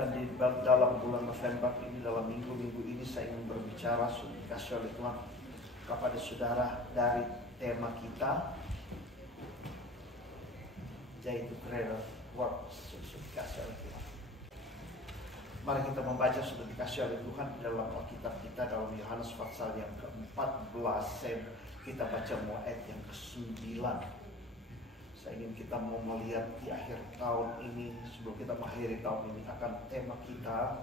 Dan di dalam bulan November ini, dalam minggu-minggu ini saya ingin berbicara sudah dikasih oleh Tuhan kepada saudara dari tema kita, yaitu greater works, sudah dikasih oleh Tuhan. Mari kita membaca sudah dikasih oleh Tuhan di dalam Alkitab kita dalam Yohanes pasal yang ke-14. Kita baca mulai ayat yang ke-9. Saya ingin kita mau melihat di akhir tahun ini, sebelum kita mengakhiri tahun ini, akan tema kita.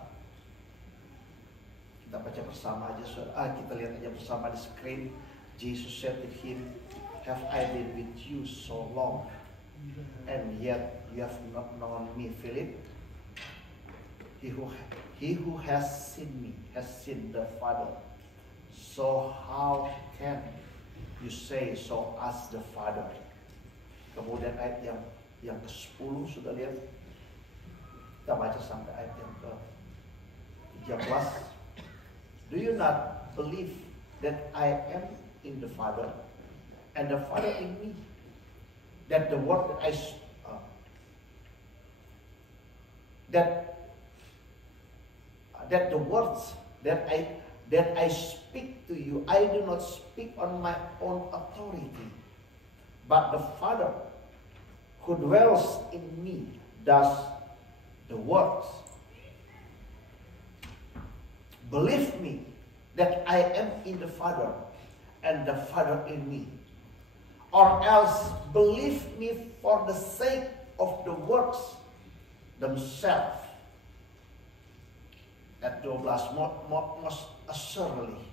Kita baca bersama aja, kita lihat aja bersama di screen. Jesus said to him, "Have I been with you so long, and yet you have not known me, Philip? He who has seen me has seen the Father. So how can you say so as the Father?" Kemudian ayat yang ke-10 sudah lihat. Kita baca sampai ayat yang ke-13. "Do you not believe that I am in the Father and the Father in me? That the word that the words that I speak to you, I do not speak on my own authority, but the Father who dwells in me does the works. Believe me that I am in the Father and the Father in me, or else believe me for the sake of the works themselves." At 12, most assuredly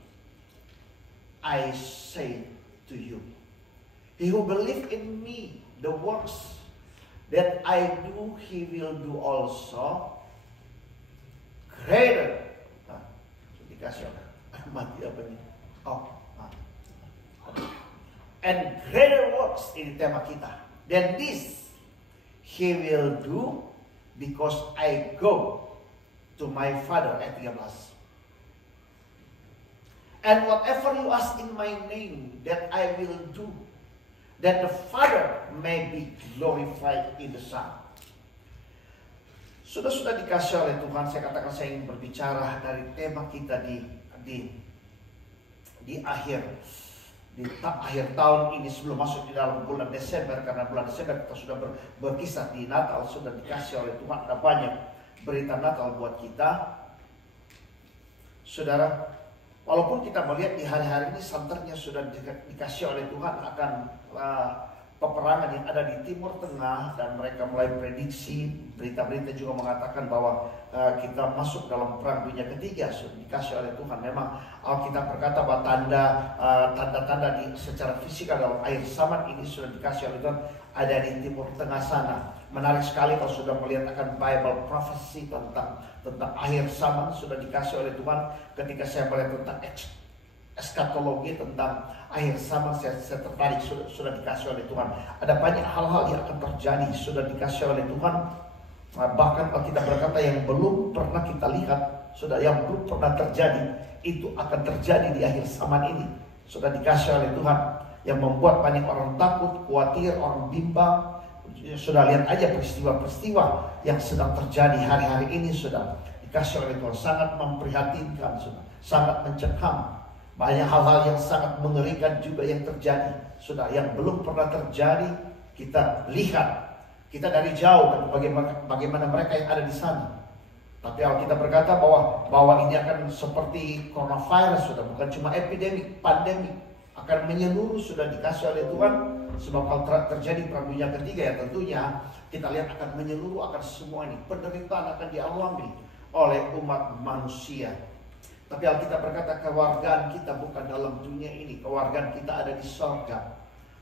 I say to you, he who believes in me, the works that I do, he will do also. Greater. Dikasih mati apa ini? And greater works, ini tema kita. Than this he will do, because I go to my Father. Ayat 13. "And whatever you ask in my name, that I will do, that the Father may be glorified in the Son." Sudah dikasih oleh Tuhan. Saya katakan saya ingin berbicara dari tema kita di akhir tahun ini, sebelum masuk di dalam bulan Desember. Karena bulan Desember kita sudah berkisah di Natal. Sudah dikasih oleh Tuhan, ada banyak berita Natal buat kita. Saudara, walaupun kita melihat di hari-hari ini santernya sudah dikasih oleh Tuhan akan peperangan yang ada di Timur Tengah, dan mereka mulai prediksi, berita-berita juga mengatakan bahwa kita masuk dalam perang dunia ketiga. Sudah dikasih oleh Tuhan. Memang Alkitab berkata bahwa tanda-tanda secara fisikal dalam akhir zaman ini sudah dikasih oleh Tuhan ada di Timur Tengah sana. Menarik sekali kalau sudah melihat akan Bible prophecy tentang akhir zaman, sudah dikasih oleh Tuhan. Ketika saya melihat tentang eskatologi, tentang akhir zaman, saya tertarik. Sudah dikasih oleh Tuhan. Ada banyak hal-hal yang akan terjadi, sudah dikasih oleh Tuhan. Bahkan kita berkata yang belum pernah kita lihat, yang belum pernah terjadi, itu akan terjadi di akhir zaman ini. Sudah dikasih oleh Tuhan, yang membuat banyak orang takut, khawatir, orang bimbang. Sudah lihat aja peristiwa-peristiwa yang sedang terjadi hari-hari ini. Sudah dikasih oleh Tuhan, sangat memprihatinkan, sangat mencekam. Banyak hal-hal yang sangat mengerikan juga yang terjadi. Sudah yang belum pernah terjadi kita lihat. Kita dari jauh dan bagaimana mereka yang ada di sana. Tapi Alkitab berkata bahwa ini akan seperti coronavirus, sudah bukan cuma epidemik, pandemi, akan menyeluruh. Sudah dikasih oleh Tuhan. Sebab kalau terjadi perang dunia ketiga, ya tentunya kita lihat akan menyeluruh, akan semua ini penderitaan akan dialami oleh umat manusia. Tapi Alkitab berkata kewargaan kita bukan dalam dunia ini, kewargaan kita ada di sorga.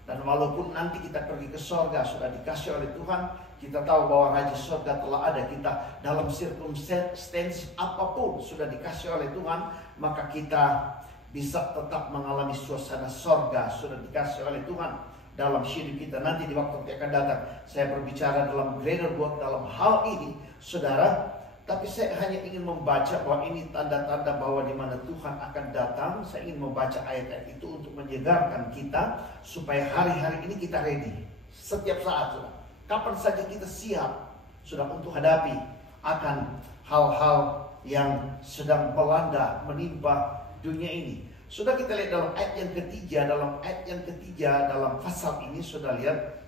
Dan walaupun nanti kita pergi ke sorga, sudah dikasih oleh Tuhan, kita tahu bahwa Raja Sorga telah ada. Kita dalam circumstance apapun sudah dikasih oleh Tuhan, maka kita bisa tetap mengalami suasana sorga. Sudah dikasih oleh Tuhan dalam hidup kita. Nanti di waktu yang akan datang saya berbicara dalam greater work dalam hal ini, saudara. Tapi saya hanya ingin membaca bahwa ini tanda-tanda bahwa di mana Tuhan akan datang. Saya ingin membaca ayat-ayat itu untuk menyegarkan kita supaya hari-hari ini kita ready. Setiap saat, sudah. Kapan saja kita siap sudah untuk hadapi akan hal-hal yang sedang melanda, menimpa dunia ini. Sudah kita lihat dalam ayat yang ketiga, dalam pasal ini sudah lihat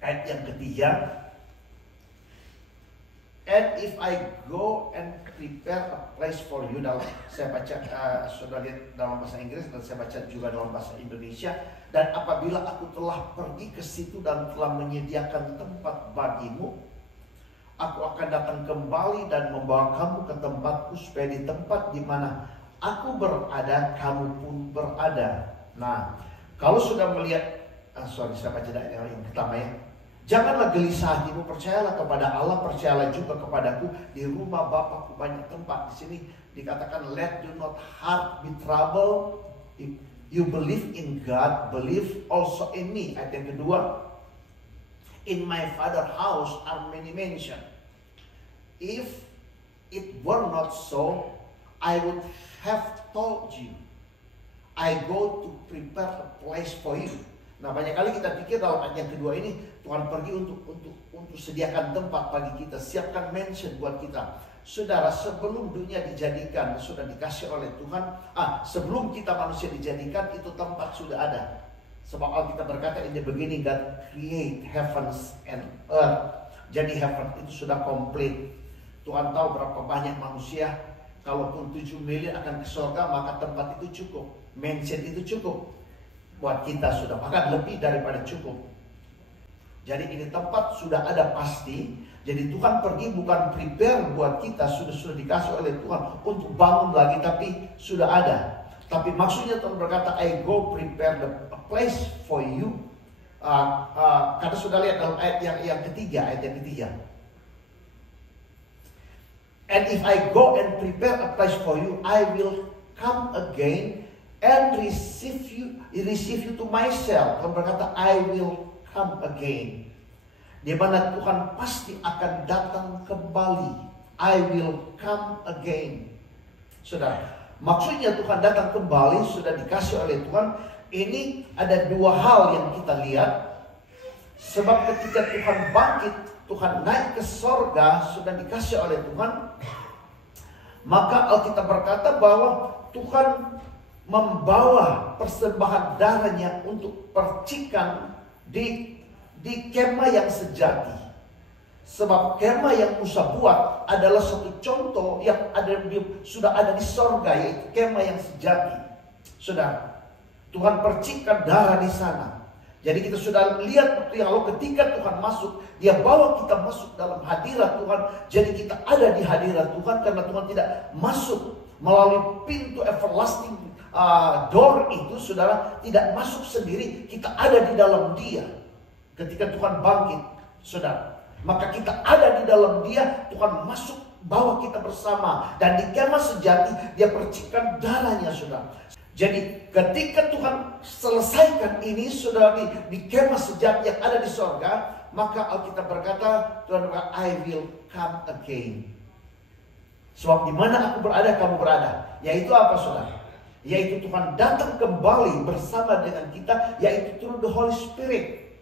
ayat yang ketiga. And if I go and prepare a place for you, dalam saya baca sudah lihat dalam bahasa Inggris dan saya baca juga dalam bahasa Indonesia. Dan apabila aku telah pergi ke situ dan telah menyediakan tempat bagimu, aku akan datang kembali dan membawa kamu ke tempatku, supaya di tempat di mana aku berada, kamu pun berada. Nah, kalau sudah melihat, saya baca yang pertama ya. Janganlah gelisah hatimu, percayalah kepada Allah, percayalah juga kepadaku. Di rumah Bapakku banyak tempat. Di sini dikatakan, let do not heart be troubled. If you believe in God, believe also in me. Ayat yang kedua, in my Father's house are many mansions. If it were not so, I would have told you. I go to prepare a place for you. Nah, banyak kali kita pikir dalam ayat yang kedua ini Tuhan pergi untuk sediakan tempat bagi kita, siapkan mansion buat kita. Saudara, sebelum dunia dijadikan, sudah dikasih oleh Tuhan. Sebelum kita manusia dijadikan, itu tempat sudah ada. Sebab Alkitab berkata, in the beginning God create heavens and earth. Jadi heaven itu sudah komplit. Tuhan tahu berapa banyak manusia. Kalaupun 7 miliar akan ke surga, maka tempat itu cukup. Mansion itu cukup. Buat kita sudah, bahkan lebih daripada cukup. Jadi ini tempat sudah ada pasti. Jadi Tuhan pergi bukan prepare buat kita, sudah dikasih oleh Tuhan untuk bangun lagi, tapi sudah ada. Tapi maksudnya Tuhan berkata, I go prepare a place for you. Karena sudah lihat dalam ayat yang ketiga, And if I go and prepare a place for you, I will come again and receive you to myself. Tuhan berkata, I will come again. Di mana Tuhan pasti akan datang kembali. I will come again. Saudara, maksudnya Tuhan datang kembali sudah dikasih oleh Tuhan. Ini ada dua hal yang kita lihat. Sebab ketika Tuhan bangkit, Tuhan naik ke sorga, sudah dikasih oleh Tuhan. Maka Alkitab berkata bahwa Tuhan membawa persembahan darahnya untuk percikan di kemah yang sejati. Sebab kemah yang Musa buat adalah satu contoh yang sudah ada di sorga, yaitu kemah yang sejati. Saudara, Tuhan percikan darah di sana. Jadi kita sudah lihat waktu yang lalu ketika Tuhan masuk, Dia bawa kita masuk dalam hadirat Tuhan. Jadi kita ada di hadirat Tuhan karena Tuhan tidak masuk melalui pintu everlasting door itu, saudara, tidak masuk sendiri. Kita ada di dalam Dia. Ketika Tuhan bangkit, saudara, maka kita ada di dalam Dia. Tuhan masuk, bawa kita bersama. Dan di kemah sejati Dia percikan darahnya, saudara. Jadi ketika Tuhan selesaikan ini, saudara, di kemah sejati yang ada di sorga, maka Alkitab berkata, Tuhan berkata, I will come again. Sebab di mana aku berada, kamu berada. Yaitu apa, saudara? Yaitu Tuhan datang kembali bersama dengan kita, yaitu through the Holy Spirit.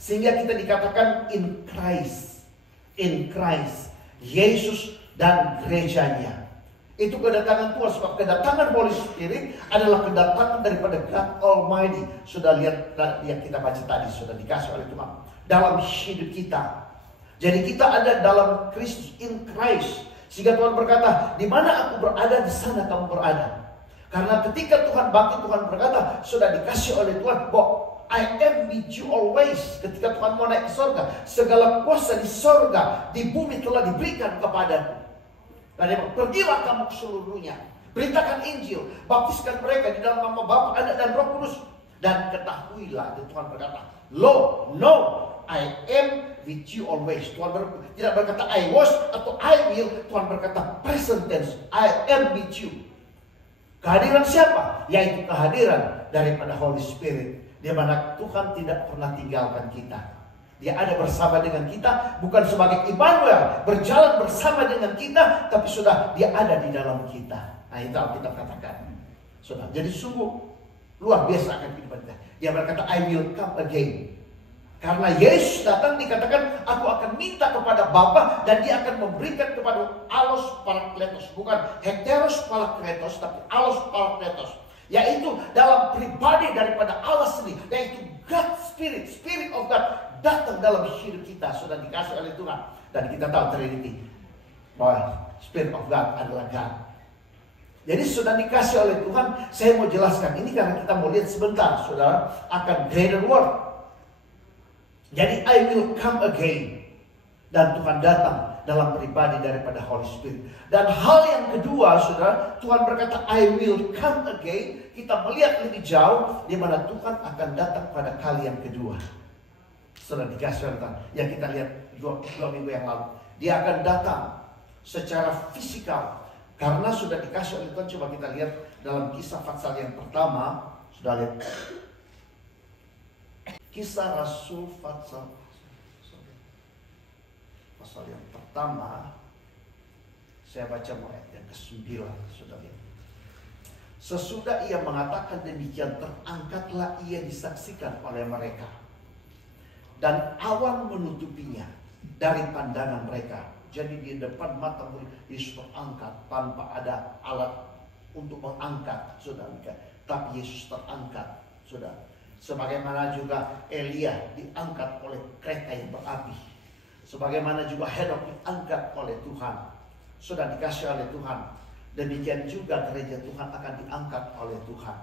Sehingga kita dikatakan in Christ. In Christ. Yesus dan gerejanya. Itu kedatangan Tuhan. Sebab kedatangan Holy Spirit adalah kedatangan daripada God Almighty. Sudah lihat yang kita baca tadi, sudah dikasih oleh Tuhan dalam hidup kita. Jadi kita ada dalam Kristus, in Christ. Sehingga Tuhan berkata, di mana aku berada, di sana kamu berada. Karena ketika Tuhan bangkit, Tuhan berkata, sudah dikasih oleh Tuhan bahwa I am with you always. Ketika Tuhan mau naik ke sorga, segala kuasa di sorga, di bumi telah diberikan kepadaku. Dan dia bilang, pergilah kamu ke seluruh dunia, beritakan Injil, baptiskan mereka di dalam nama Bapa, Anak dan Roh Kudus. Dan ketahuilah, dan Tuhan berkata, Lo, no, I am with you always. Tuhan tidak berkata I was atau I will. Tuhan berkata present tense, I am with you. Kehadiran siapa? Yaitu kehadiran daripada Holy Spirit. Di mana Tuhan tidak pernah tinggalkan kita. Dia ada bersama dengan kita, bukan sebagai Immanuel, berjalan bersama dengan kita, tapi sudah Dia ada di dalam kita. Nah, itu Alkitab katakan. Sudah. Jadi sungguh luar biasa akan kehidupan kita. Dia berkata, I will come again. Karena Yesus datang dikatakan, aku akan minta kepada Bapa dan dia akan memberikan kepada Allos Parakletos. Bukan Heteros Parakletos, tapi Allos Parakletos. Yaitu dalam pribadi daripada Allah sendiri. Yaitu God Spirit, Spirit of God datang dalam hidup kita. Sudah dikasih oleh Tuhan. Dan kita tahu Trinity, bahwa Spirit of God adalah God. Jadi sudah dikasih oleh Tuhan. Saya mau jelaskan ini karena kita mau lihat sebentar, saudara, akan greater work. Jadi I will come again. Dan Tuhan datang dalam pribadi daripada Holy Spirit. Dan hal yang kedua, saudara, Tuhan berkata I will come again. Kita melihat lebih jauh di mana Tuhan akan datang pada kali yang kedua. Sudah dikasih oleh Tuhan. Yang kita lihat dua minggu yang lalu. Dia akan datang secara fisikal. Karena sudah dikasih oleh Tuhan. Coba kita lihat dalam Kisah pasal yang pertama. Sudah lihat Kisah Rasul pasal yang pertama. Saya baca ayat yang ke-9. Sudah lihat. Sesudah ia mengatakan demikian, terangkatlah ia disaksikan oleh mereka. Dan awan menutupinya dari pandangan mereka. Jadi di depan mata Yesus terangkat tanpa ada alat untuk mengangkat, saudara. Tapi Yesus terangkat, saudara. Sebagaimana juga Elia diangkat oleh kereta yang berapi. Sebagaimana juga Henok diangkat oleh Tuhan. Sudah dikasih oleh Tuhan. Demikian juga gereja Tuhan akan diangkat oleh Tuhan.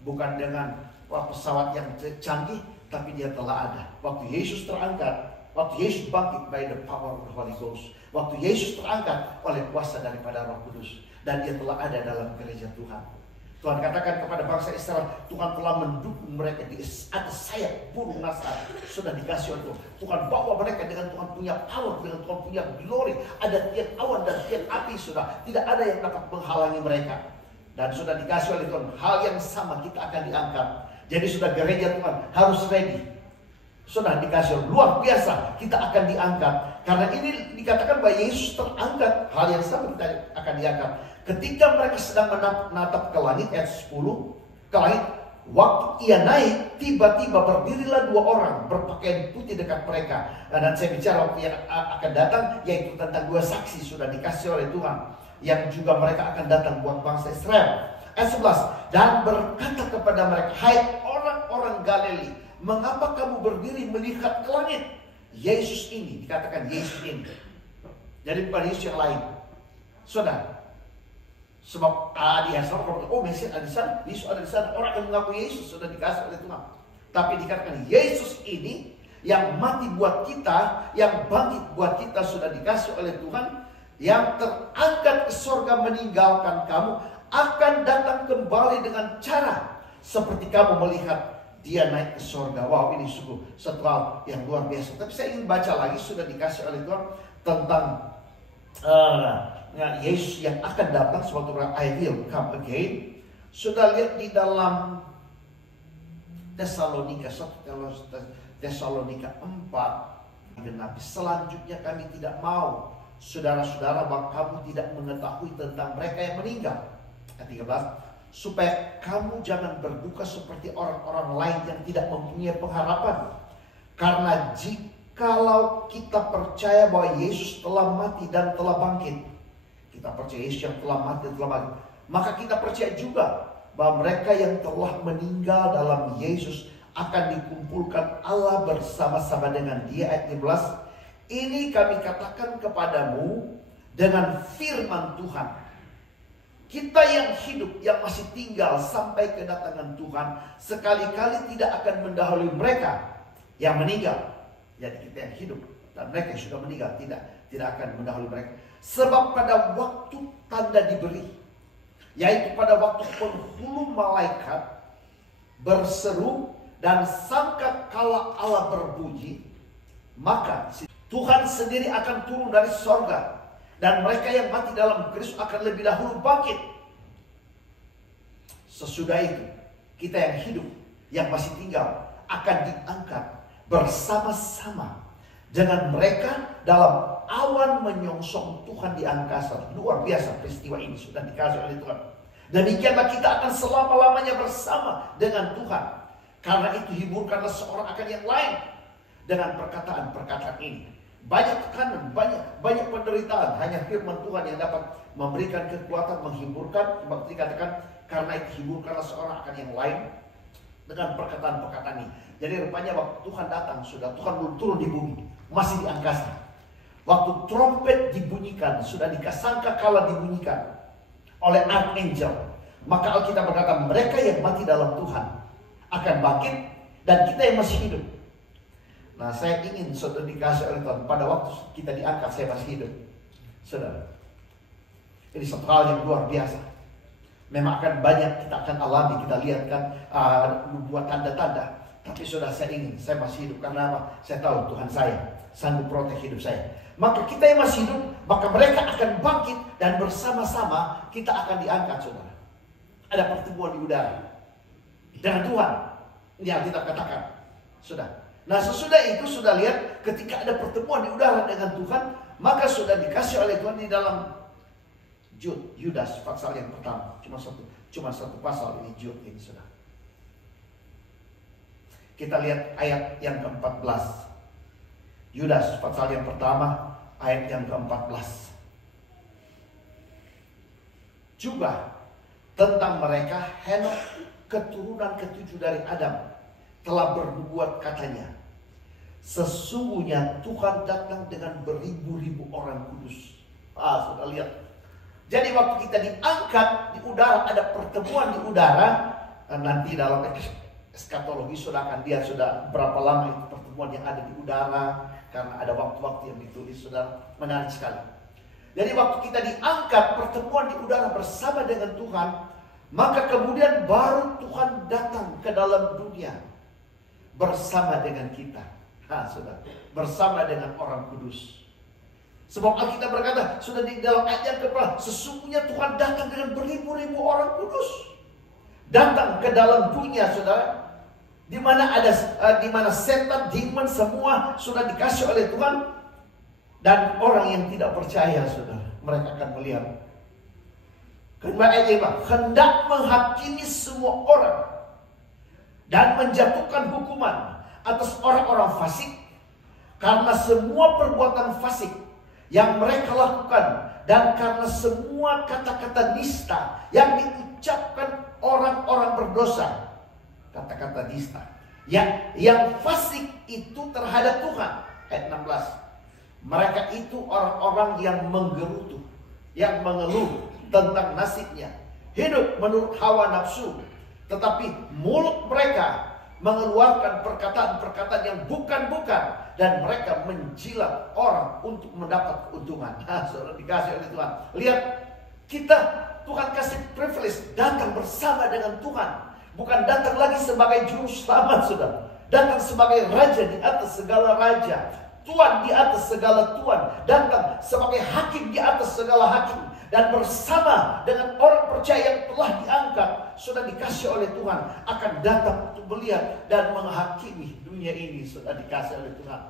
Bukan dengan pesawat yang canggih, tapi dia telah ada. Waktu Yesus terangkat, waktu Yesus bangkit by the power of the Holy Ghost. Waktu Yesus terangkat oleh kuasa daripada Roh Kudus. Dan dia telah ada dalam gereja Tuhan. Tuhan katakan kepada bangsa Israel, Tuhan telah mendukung mereka di atas sayap burung nasar. Sudah dikasih oleh Tuhan. Tuhan bawa mereka dengan Tuhan punya power, dengan Tuhan punya glory. Ada tiang awan dan tiang api, sudah. Tidak ada yang dapat menghalangi mereka. Dan sudah dikasih oleh Tuhan. Hal yang sama kita akan diangkat. Jadi sudah gereja Tuhan harus ready. Sudah dikasih luar biasa, kita akan diangkat. Karena ini dikatakan bahwa Yesus terangkat. Hal yang sama kita akan diangkat. Ketika mereka sedang menatap ke langit, ayat 10, ke langit, waktu ia naik, tiba-tiba berdirilah dua orang berpakaian putih dekat mereka. Dan saya bicara waktu yang akan datang, yaitu tentang dua saksi sudah dikasih oleh Tuhan, yang juga mereka akan datang buat bangsa Israel. Ayat 11, dan berkata kepada mereka, hai orang-orang Galili, mengapa kamu berdiri melihat ke langit? Yesus ini, dikatakan Yesus ini. Jadi bukan Yesus yang lain. Saudara. Sebab di Israel, oh Mesias ada di sana, Yesus ada di sana. Orang yang mengaku Yesus sudah dikasih oleh Tuhan. Tapi dikatakan Yesus ini yang mati buat kita, yang bangkit buat kita sudah dikasih oleh Tuhan, yang terangkat ke surga meninggalkan kamu, akan datang kembali dengan cara seperti kamu melihat dia naik ke surga. Wow, ini sungguh satu hal yang luar biasa. Tapi saya ingin baca lagi, sudah dikasih oleh Tuhan tentang Yesus yang akan datang suatu orang, I will come again. Sudah lihat di dalam Tesalonika 1, Tesalonika 4, genapi. Selanjutnya kami tidak mau saudara-saudara bahwa kamu tidak mengetahui tentang mereka yang meninggal. Ayat 13, supaya kamu jangan berduka seperti orang-orang lain yang tidak mempunyai pengharapan. Karena jikalau kita percaya bahwa Yesus telah mati dan telah bangkit, kita percaya Yesus yang telah mati dan telah bangkit, maka kita percaya juga bahwa mereka yang telah meninggal dalam Yesus akan dikumpulkan Allah bersama-sama dengan dia. Ayat 15, ini kami katakan kepadamu dengan firman Tuhan. Kita yang hidup, yang masih tinggal sampai kedatangan Tuhan, sekali-kali tidak akan mendahului mereka yang meninggal. Jadi kita yang hidup dan mereka yang sudah meninggal tidak akan mendahului mereka. Sebab pada waktu tanda diberi, yaitu pada waktu penghulu malaikat berseru dan sangkakala Allah berbunyi, maka Tuhan sendiri akan turun dari sorga, dan mereka yang mati dalam Kristus akan lebih dahulu bangkit. Sesudah itu, kita yang hidup, yang masih tinggal, akan diangkat bersama-sama dengan mereka dalam awan menyongsong Tuhan di angkasa. Luar biasa peristiwa ini sudah dikasih oleh Tuhan. Demikianlah kita akan selama-lamanya bersama dengan Tuhan. Karena itu hiburkanlah seorang akan yang lain dengan perkataan-perkataan ini. Banyak tekanan, banyak penderitaan. Hanya firman Tuhan yang dapat memberikan kekuatan, menghiburkan. Seperti dikatakan, karena itu hiburkanlah seorang akan yang lain dengan perkataan-perkataan ini. Jadi rupanya waktu Tuhan datang, Tuhan belum turun di bumi, masih di angkasa. Waktu trompet dibunyikan, sudah dikasangka kala dibunyikan oleh archangel, maka Alkitab berkata mereka yang mati dalam Tuhan akan bangkit, dan kita yang masih hidup. Nah, saya ingin saudara dikasih oleh Tuhan, pada waktu kita diangkat saya masih hidup, saudara. Ini satu hal yang luar biasa. Memang akan banyak kita akan alami, kita lihat kan buat tanda-tanda. Tapi saudara, saya ingin saya masih hidup karena apa? Saya tahu Tuhan saya sanggup protek hidup saya. Maka kita yang masih hidup, maka mereka akan bangkit dan bersama-sama kita akan diangkat, saudara. Ada pertemuan di udara dengan Tuhan. Ini yang kita katakan, saudara. Nah, sesudah itu sudah lihat ketika ada pertemuan di udara dengan Tuhan, maka sudah dikasih oleh Tuhan di dalam Yudas pasal yang pertama. Cuma satu pasal ini Jud ini, saudara. Kita lihat ayat yang ke-14. Yudas pasal yang pertama ayat yang ke-14. Juga tentang mereka Henok keturunan ke-7 dari Adam telah bernubuat katanya, sesungguhnya Tuhan datang dengan beribu-ribu orang kudus. Sudah lihat. Jadi waktu kita diangkat di udara, ada pertemuan di udara. Nanti dalam eskatologi sudah akan lihat sudah berapa lama itu pertemuan yang ada di udara, karena ada waktu-waktu yang ditulis. Sudah menarik sekali. Jadi waktu kita diangkat pertemuan di udara bersama dengan Tuhan, maka kemudian baru Tuhan datang ke dalam dunia bersama dengan kita. Sudah bersama dengan orang kudus. Sebab Alkitab berkata, sudah di dalam ayat yang ke-14, sesungguhnya Tuhan datang dengan beribu-ribu orang kudus. Datang ke dalam dunia, saudara, di mana setan, demon semua sudah dikasih oleh Tuhan, dan orang yang tidak percaya, saudara, mereka akan melihat. Hendak menghakimi semua orang dan menjatuhkan hukuman atas orang-orang fasik, karena semua perbuatan fasik yang mereka lakukan, dan karena semua kata-kata nista yang diucapkan orang-orang berdosa. Kata-kata nista yang fasik itu terhadap Tuhan. Ayat 16. Mereka itu orang-orang yang menggerutu, yang mengeluh tentang nasibnya, hidup menurut hawa nafsu, tetapi mulut mereka mengeluarkan perkataan-perkataan yang bukan-bukan, dan mereka menjilat orang untuk mendapat keuntungan. Saudara dikasih oleh Tuhan. Lihat, kita Tuhan kasih privilege datang bersama dengan Tuhan, bukan datang lagi sebagai juru selamat, saudara. Datang sebagai raja di atas segala raja, Tuhan di atas segala Tuhan, datang sebagai hakim di atas segala hakim. Dan bersama dengan orang percaya yang telah diangkat, sudah dikasih oleh Tuhan, akan datang untuk melihat dan menghakimi dunia ini. Sudah dikasih oleh Tuhan.